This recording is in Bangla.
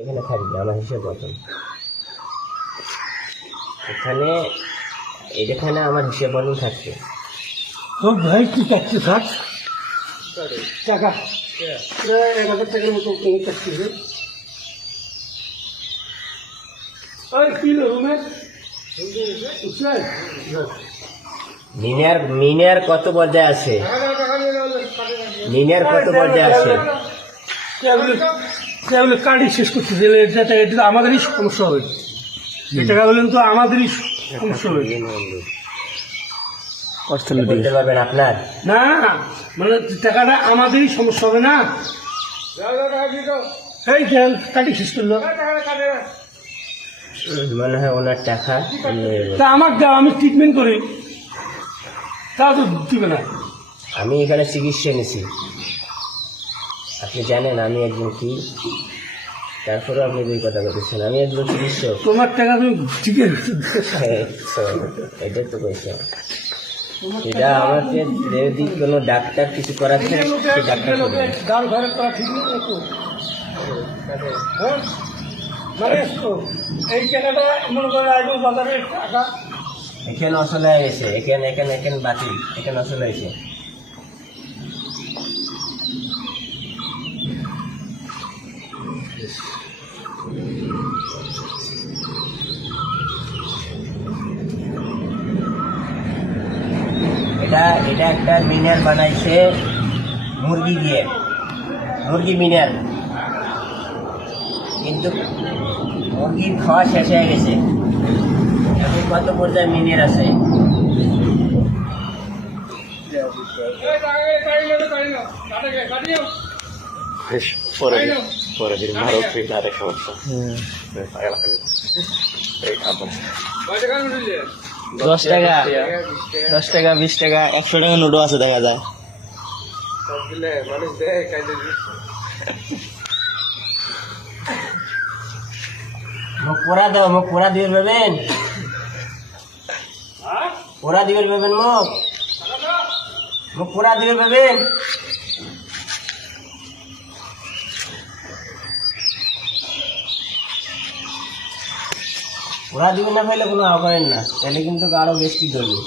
এখানে থাকবে আমার হিসেব মতন। এখানে এখানে আমার হিসেব মতন থাকবে। ও ভাই কি চাচ্ছে থাক টাকা 1000 টাকার মতো কমে চাচ্ছি রে। ওই কি রুমে মিনিয়ার কত পর্যায়ে আছে? মিনিয়ার কত পর্যায়ে আছে? কার্ডই শেষ করতেছে, এটা আমাদেরই সমস্যা হবে। এই টাকা বললেন তো আমাদেরই সমস্যা হবে। বলতে পারবেন আপনার? না মানে টাকাটা আমাদেরই সমস্যা হবে না। এই কাটি শেষ করলো মনে হয় ওনার টাকা তা আমার দাও, আমি ট্রিটমেন্ট করি, তা তো দিবে না। আমি এখানে চিকিৎসা নিছি, আপনি জানেন আমি একজন কি, তারপরে আপনি দুই কথা বলতেছেন আমি একজন চিকিৎসক। তোমার টাকা তুমি ঠিক আছে, এটা তো পয়সা, এটা আমাকে যদি কোনো ডাক্তার কিছু করাচ্ছে ডাক্তার করবে। গান ঘরে করা ঠিক নেই তো। হ্যাঁ মানে এই টাকাটা মনে করে আগে বাজারের টাকা এখানে আসলে হয়েছে, এখানে এখানে এখানে বাতিল, এখানে আসলে হয়েছে। এটা একটা মিনার বানাইছে মুরগি দিয়ে, মুরগি মিনার, কিন্তু মুরগির খাওয়া শেষ হয়ে গেছে। এখন কত পর্যায়ে মিনার আছে? পরে দিন ভারত থেকে আরেক সমস্যা 10 টাকা 10 টাকা 20 টাকা 100 টাকা নোটও আছে দেখা যায়। মুখ পোড়া দাও, মুখ পোড়া দিবেন পাবেন, পোড়া দিবেন পাবেন, মুখ মুখ পোড়া দিবেন পাবেন। পোড়া দিবেন না পাইলে কোনো আওয়াজ করেন না, তাহলে কিন্তু আরো বেশি ধরবে।